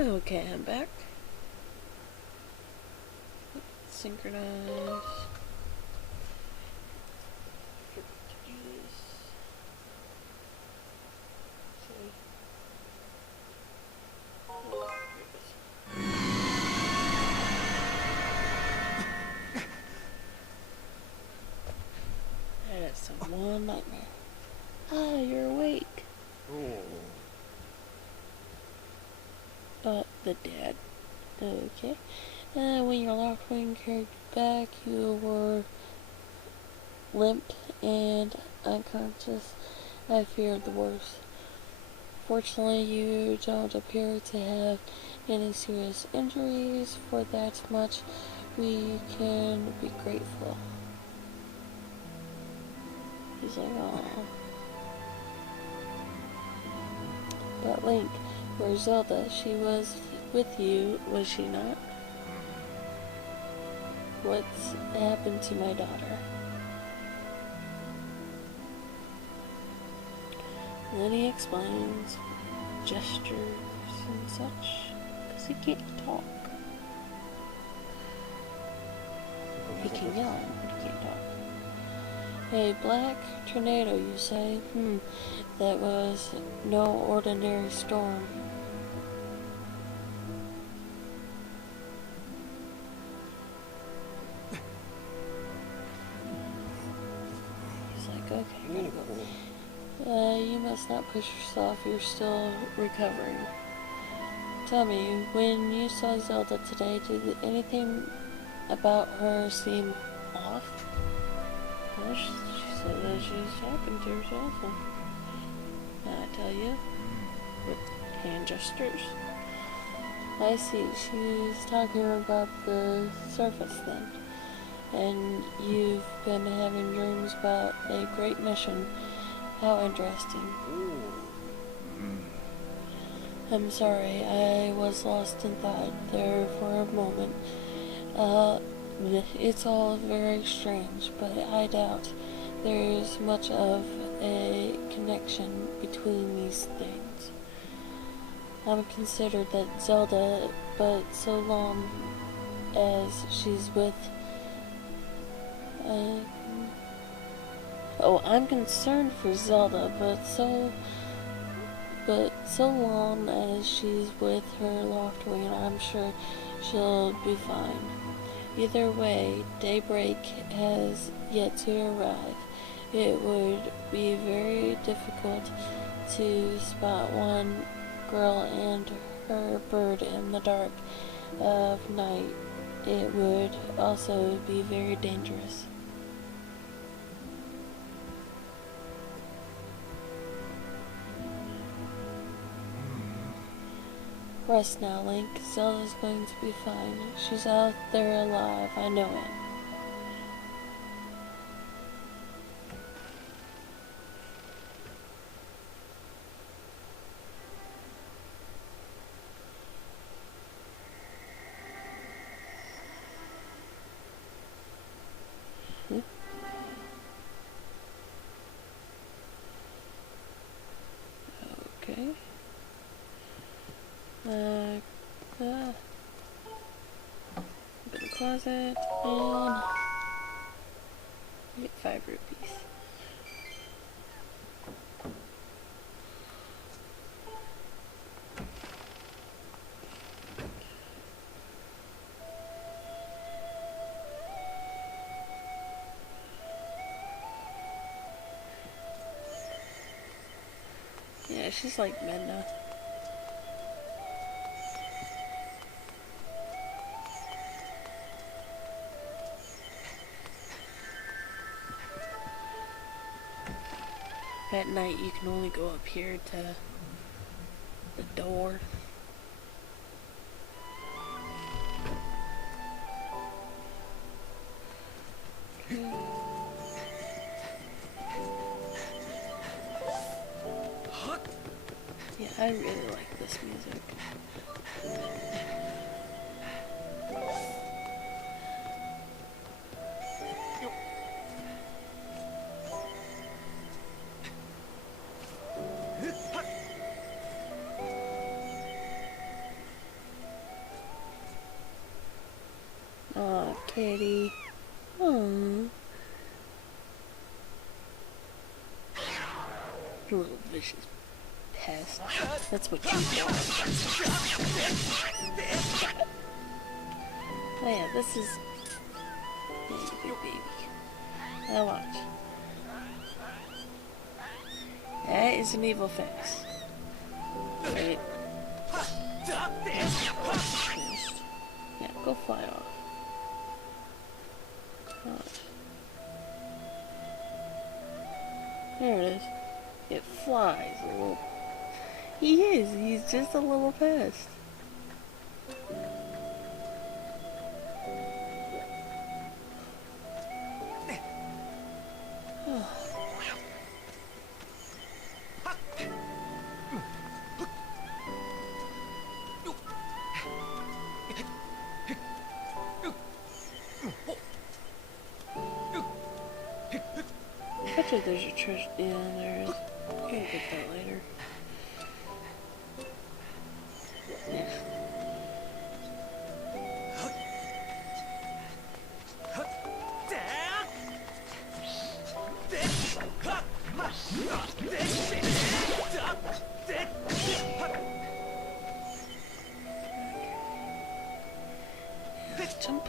Okay, I'm back. Synchronize. Forgot to do this. Sorry. Oh, here it is. That is some one nightmare. Ah, you're awake. The dad. Okay. When your locked wing carried you back, you were limp and unconscious. I feared the worst. Fortunately, you don't appear to have any serious injuries. For that much, we can be grateful. He's like, oh. But Link, where's Zelda? She was with you, was she not? What's happened to my daughter? And then he explains gestures and such, because he can't talk. He can yell, but he can't talk. A black tornado, you say? That was no ordinary storm. He's like, okay, I'm gonna go. You must not push yourself, you're still recovering. Tell me, when you saw Zelda today, did anything about her seem off? Well, she said that she's talking to herself. I tell you, with hand gestures. I see, she's talking about the surface then. And you've been having dreams about a great mission. How interesting. I'm sorry, I was lost in thought there for a moment. It's all very strange, but I doubt there's much of a connection between these things. I'm considered that Zelda, but so long as she's with... I'm concerned for Zelda, but so long as she's with her locked wing, I'm sure she'll be fine. Either way, daybreak has yet to arrive. It would be very difficult to spot one girl and her bird in the dark of night. It would also be very dangerous. Rest now, Link. Zelda's going to be fine. She's out there alive, I know it. Okay. Open the closet and get 5 rupees. Yeah, she's like Midna. At night you can only go up here to the door. Yeah, I really like this music. Aw, kitty. Aww. Little vicious pest. That's what you want. Oh yeah, this is... Big baby. Now watch. That is an evil face. Wait. Yeah, go fly off. Watch. There it is. It flies a little. He is. He's just a little pest. I bet you there's a treasure. Yeah, there is. I'll get that later. Yeah. Jump.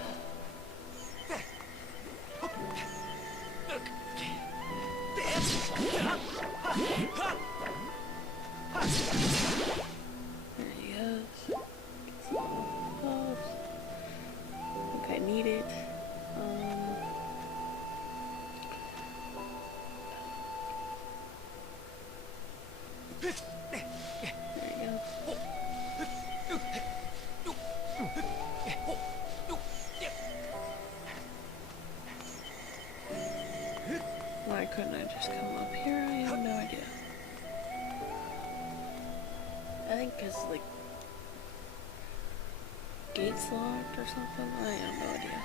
There he goes. I think I need it. There you go. Why couldn't I just come up here? I have no idea. I think because, like, gates locked or something? I have no idea.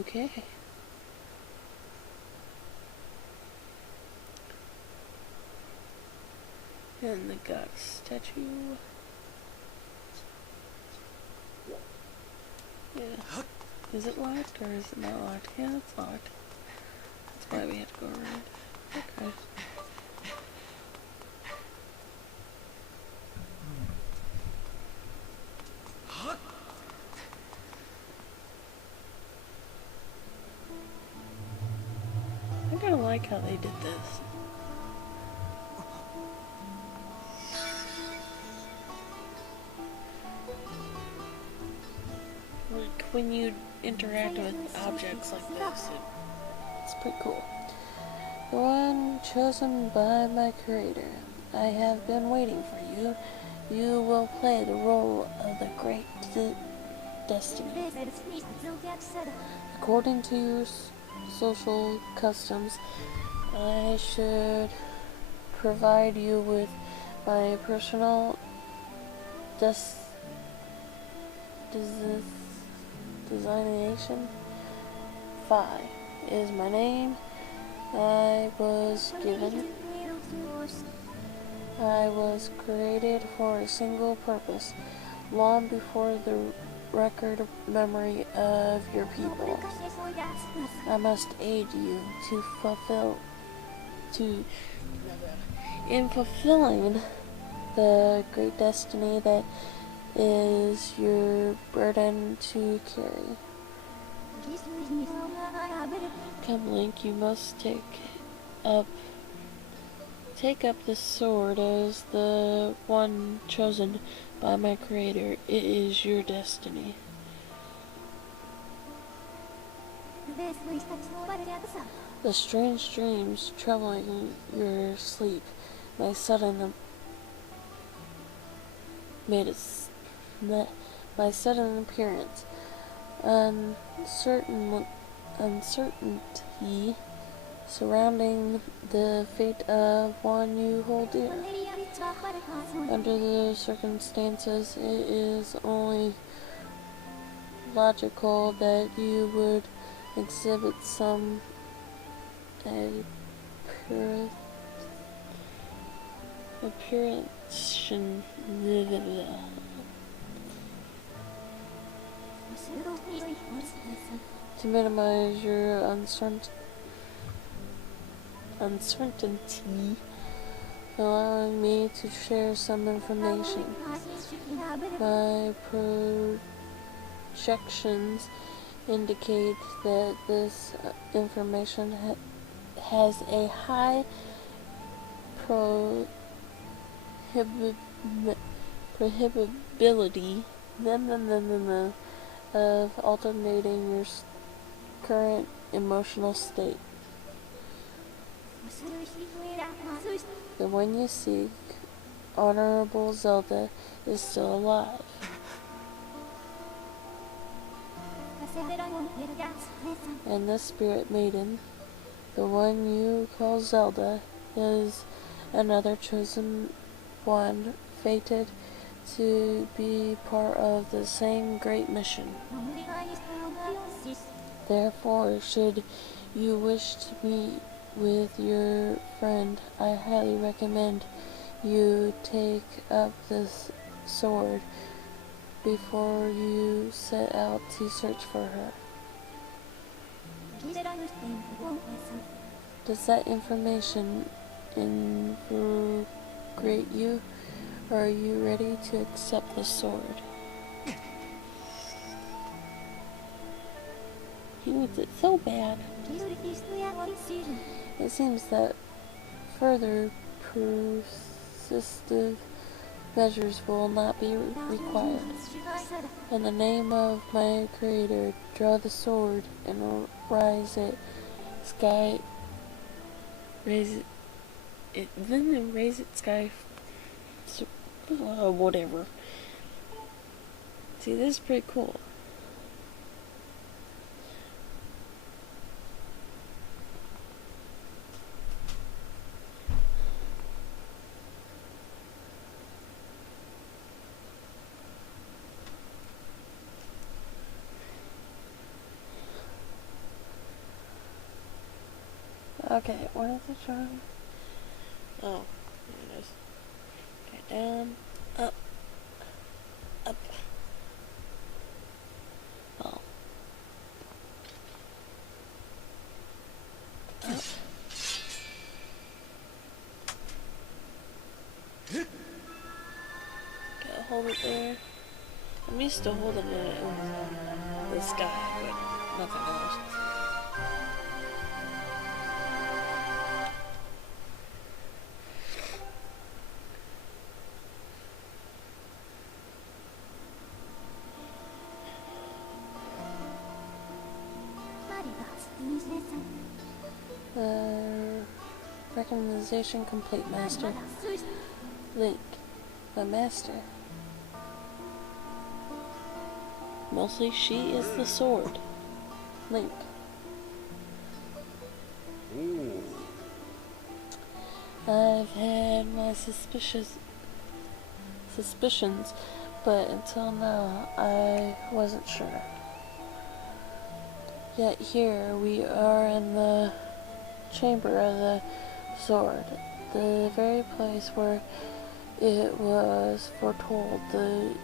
Okay. And the god statue. Yeah. Is it locked or is it not locked? Yeah, it's locked. That's why we had to go around. Okay. I kinda like how they did this. Like when you interact with objects like this, it's pretty cool. The one chosen by my creator. I have been waiting for you. You will play the role of the great destiny. According to your social customs, I should provide you with my personal designation. Phi is my name. I was created for a single purpose, long before the record memory of your people. I must aid you in fulfilling the great destiny that is your burden to carry. Come, Link, you must take up this sword as the one chosen by my creator. It is your destiny. The strange dreams troubling your sleep may sudden my sudden appearance, uncertainty surrounding the fate of one you hold dear. Under the circumstances, it is only logical that you would exhibit some appearance to minimize your uncertainty, allowing me to share some information. My projections indicate that this information has a high prohibability of alternating your current emotional state. The one you seek, Honorable Zelda, is still alive. And the Spirit Maiden, the one you call Zelda, is another chosen one, fated to be part of the same great mission. Therefore, should you wish to meet with your friend, I highly recommend you take up this sword before you set out to search for her. Does that information invigorate you, or are you ready to accept the sword? He wants it so bad. It seems that further persistive measures will not be required. In the name of my Creator, draw the sword and raise it sky, whatever. See, this is pretty cool. Okay, what is it showing? Oh, there it is. Okay, down, up, up. Oh. Up. Okay, hold it there. I'm used to holding it in the sky, but nothing else. Recognition complete, Master. Link, my master. Mostly she is the sword. Link. Ooh. I've had my suspicions, but until now I wasn't sure. Yet here we are in the chamber of the sword, the very place where it was foretold the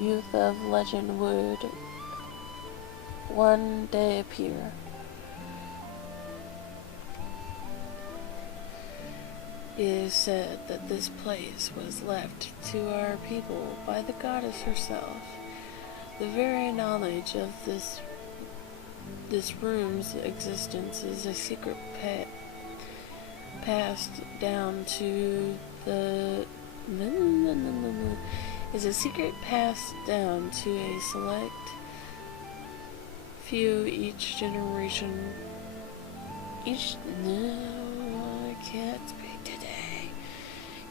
youth of legend would one day appear. It is said that this place was left to our people by the goddess herself. The very knowledge of this room's existence is a secret passed down to a select few each generation. I can't speak today.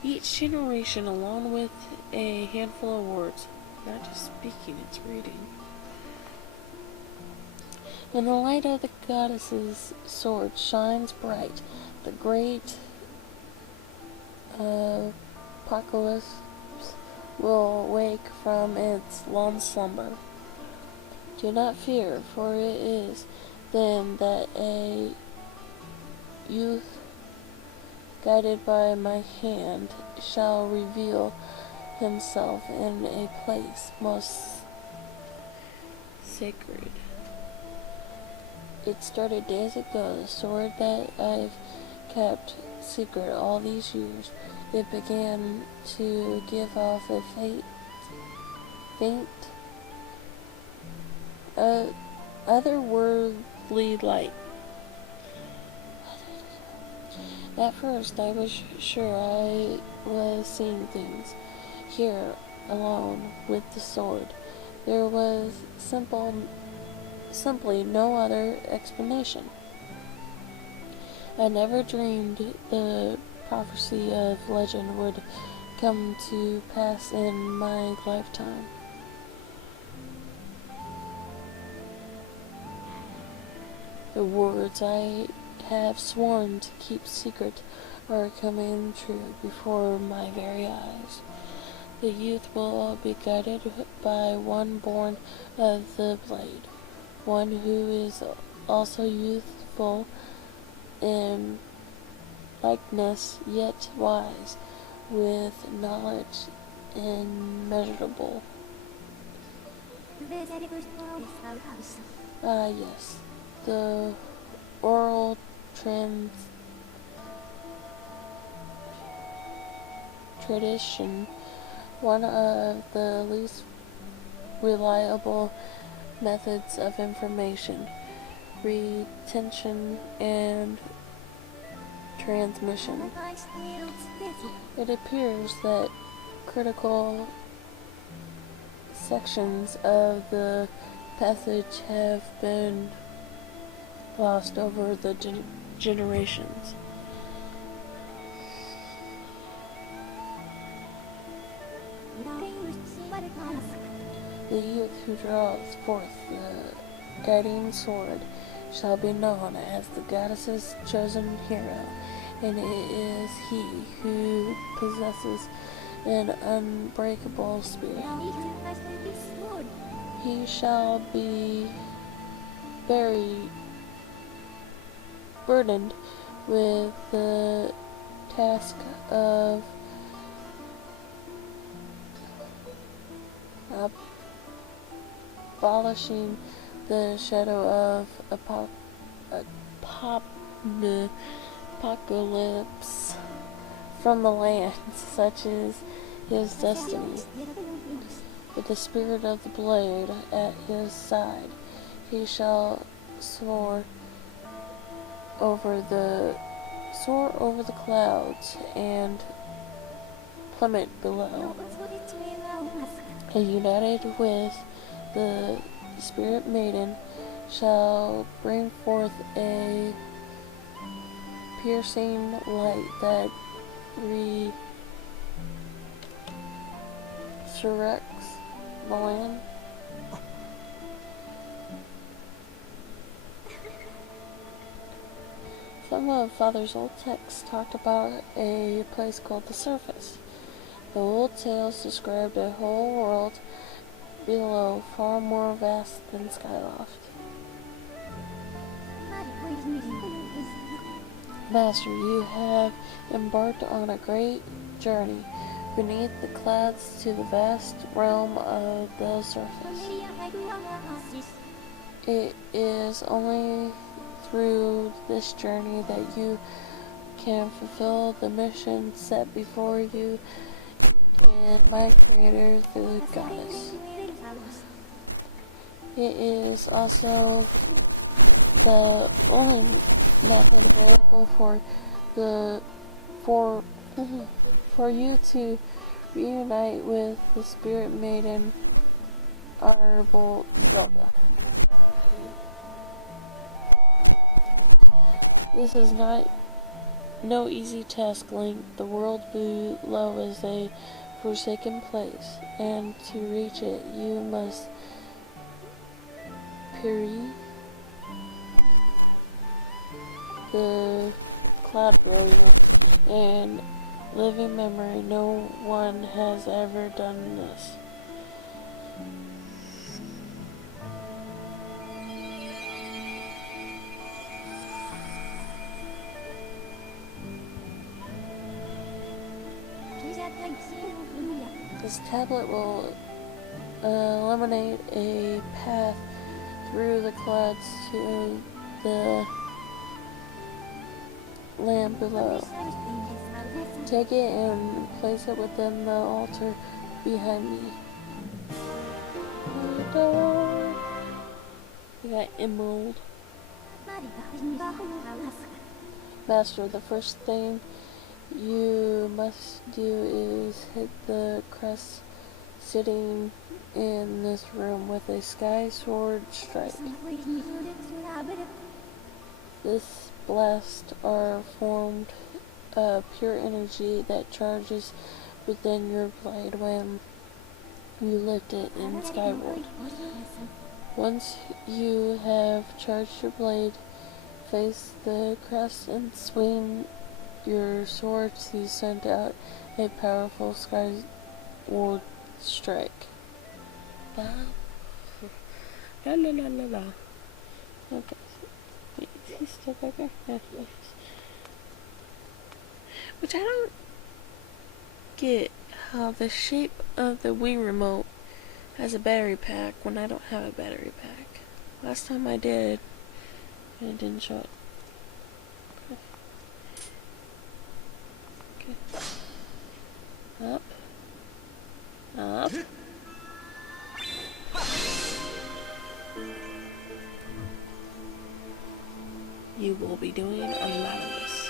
Each generation, along with a handful of words. Not just speaking, it's reading. When the light of the goddess's sword shines bright, the great apocalypse will wake from its long slumber. Do not fear, for it is then that a youth guided by my hand, shall reveal himself in a place most sacred. It started days ago, the sword that I've kept secret all these years. It began to give off a faint, otherworldly light. At first, I was sure I was seeing things. Here, alone, with the sword, there was simply no other explanation. I never dreamed the prophecy of legend would come to pass in my lifetime. The words I have sworn to keep secret are coming true before my very eyes. The youth will be guided by one born of the blade, one who is also youthful in likeness, yet wise, with knowledge immeasurable. Yes, the oral tradition, one of the least reliable methods of information, retention, and transmission. It appears that critical sections of the passage have been lost over the generations. The youth who draws forth the guiding sword shall be known as the goddess's chosen hero, and it is he who possesses an unbreakable spirit. He shall be burdened with the task of abolishing the shadow of apocalypse from the land, such is his destiny. With the spirit of the blade at his side, he shall soar over the clouds and plummet below. And united with the spirit maiden, shall bring forth a piercing light that resurrects the land. Some of Father's old texts talked about a place called the surface. The old tales described a whole world below, far more vast than Skyloft. Master, you have embarked on a great journey beneath the clouds to the vast realm of the surface. It is only through this journey that you can fulfill the mission set before you and my creator, the goddess. It is also the only method available for you to reunite with the spirit maiden, Honorable Zelda. This is no easy task, Link. The world below is a forsaken place, and to reach it you must parry the cloud barrier, and living memory, no one has ever done this. This tablet will illuminate a path through the clouds to the land below. Take it and place it within the altar behind me. We got emerald. Master, the first thing you must do is hit the crest sitting in this room with a skyward strike. This blast are formed of pure energy that charges within your blade when you lift it in skyward. Once you have charged your blade, face the crest and swing your sword to send out a powerful skyward strike. La la la la la. Okay. Wait, is he still back there? Yeah, he is. Which I don't get how the shape of the Wii remote has a battery pack when I don't have a battery pack. Last time I did, and it didn't show it. Okay. Up. Up. You will be doing a lot of this.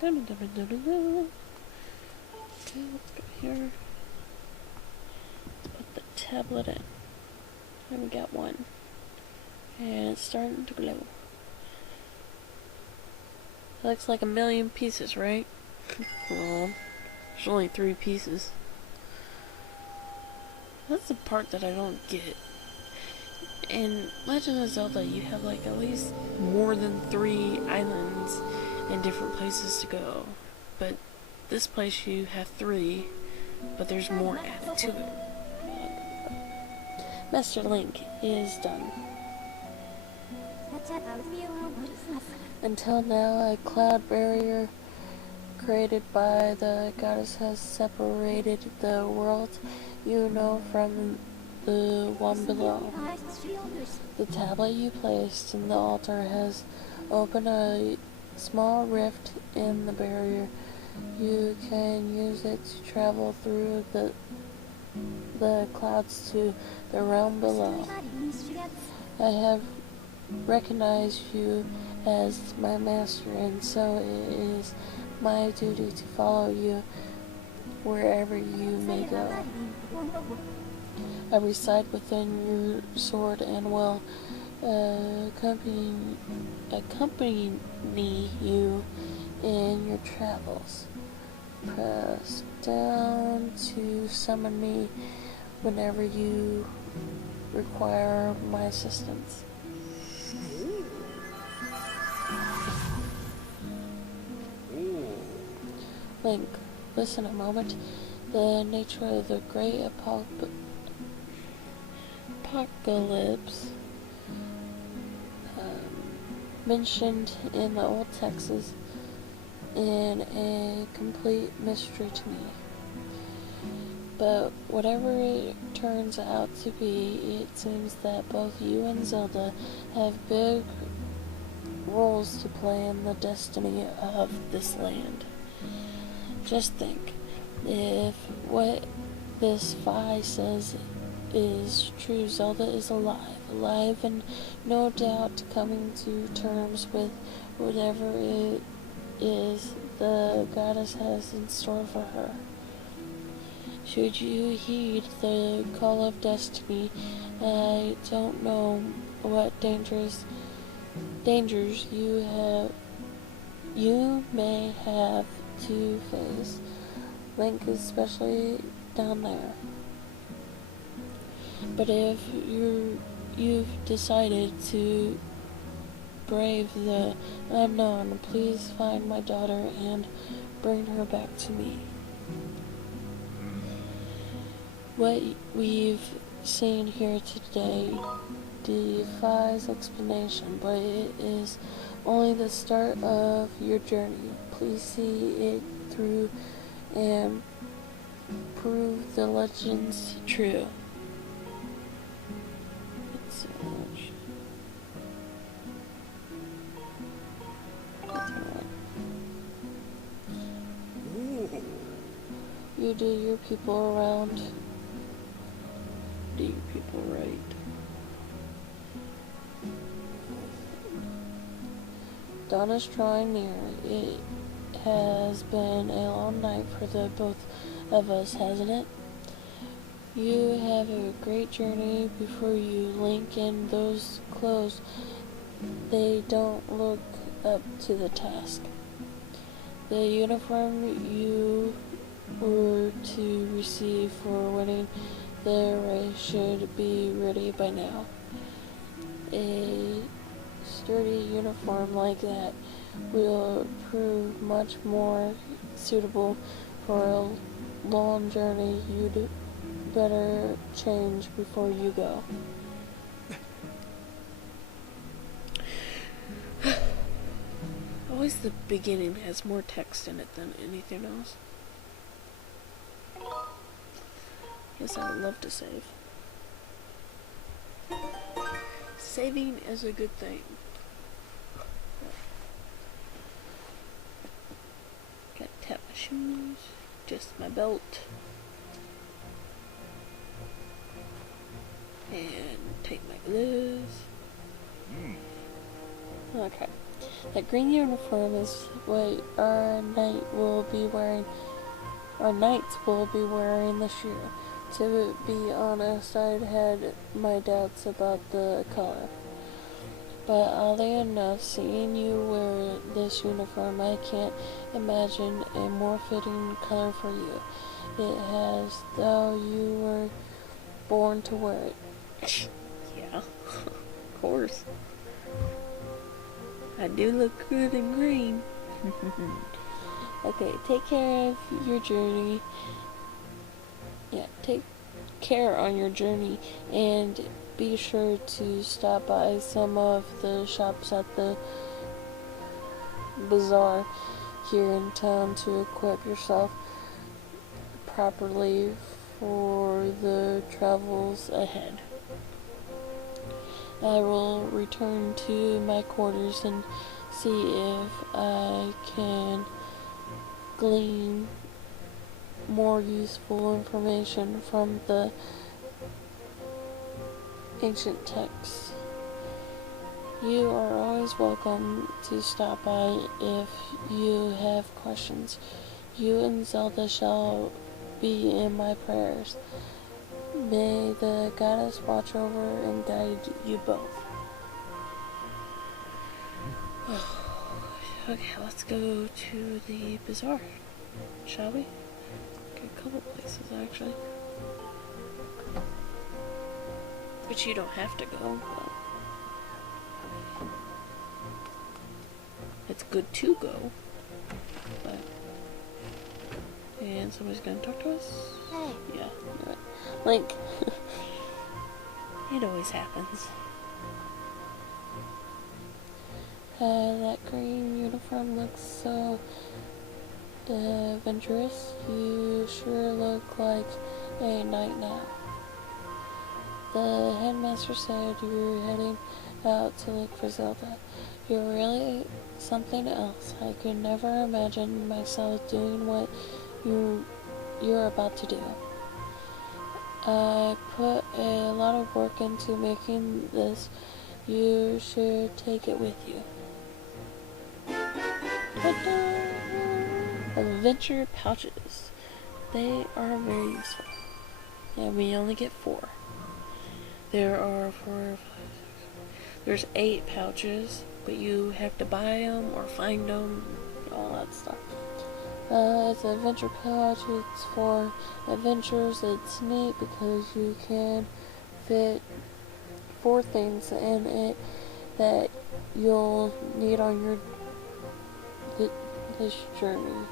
Okay, let's go here. Let's put the tablet in. And we got one. And it's starting to glow. That looks like 1,000,000 pieces, right? Well, there's only 3 pieces. That's the part that I don't get. In Legend of Zelda, you have like at least more than 3 islands and different places to go. But this place you have 3, but there's more added to it. Master Link is done. Until now, a cloud barrier created by the goddess has separated the world you know from the one below. The tablet you placed in the altar has opened a small rift in the barrier. You can use it to travel through the clouds to the realm below. I have recognized you as my master, and so it is my duty to follow you wherever you may go. I reside within your sword and will accompany you in your travels. Press down to summon me whenever you require my assistance. Link, listen a moment. The nature of the great apocalypse mentioned in the old texts is in a complete mystery to me. But whatever it turns out to be, it seems that both you and Zelda have big roles to play in the destiny of this land. Just think, if what this Fi says is true, Zelda is alive and no doubt coming to terms with whatever it is the goddess has in store for her. Should you heed the call of destiny, I don't know what dangers you may have to face. Link, especially down there. But if you've decided to brave the unknown, please find my daughter and bring her back to me. What we've seen here defies explanation, but it is only the start of your journey. Please see it through and prove the legends true. You do your people around. Do your people right. Dawn is drawing near. It has been a long night for the both of us, hasn't it? You have a great journey before you, Link, and those clothes, they don't look up to the task. The uniform you were to receive for winning the race should be ready by now. A sturdy uniform like that will prove much more suitable for a long journey. You'd better change before you go. Always the beginning has more text in it than anything else. Yes, I would love to save. Saving is a good thing. Gotta tap my shoes, adjust my belt, and take my gloves. Okay. That green uniform is what our knights will be wearing this year. To be honest, I'd had my doubts about the color. But oddly enough, seeing you wear this uniform, I can't imagine a more fitting color for you. It has, though you were born to wear it. Yeah, of course. I do look good in green. Okay, take care of your journey. Yeah, take care on your journey and be sure to stop by some of the shops at the bazaar here in town to equip yourself properly for the travels ahead. I will return to my quarters and see if I can glean more useful information from the ancient texts. You are always welcome to stop by if you have questions. You and Zelda shall be in my prayers. May the goddess watch over and guide you both. Okay, let's go to the bazaar, shall we? Okay, a couple places actually. Which you don't have to go, but it's good to go. But and somebody's gonna talk to us? Yeah, you're right. Link. It always happens. That green uniform looks so adventurous. You sure look like a knight now. The headmaster said you were heading out to look for Zelda. You're really something else. I could never imagine myself doing what you're about to do. I put a lot of work into making this. You should take it with you. Ta-da! Adventure pouches. They are very useful. And we only get 4. There's 8 pouches, but you have to buy them or find them, all that stuff. It's an adventure pouch. It's for adventures. It's neat because you can fit 4 things in it that you'll need on your this journey.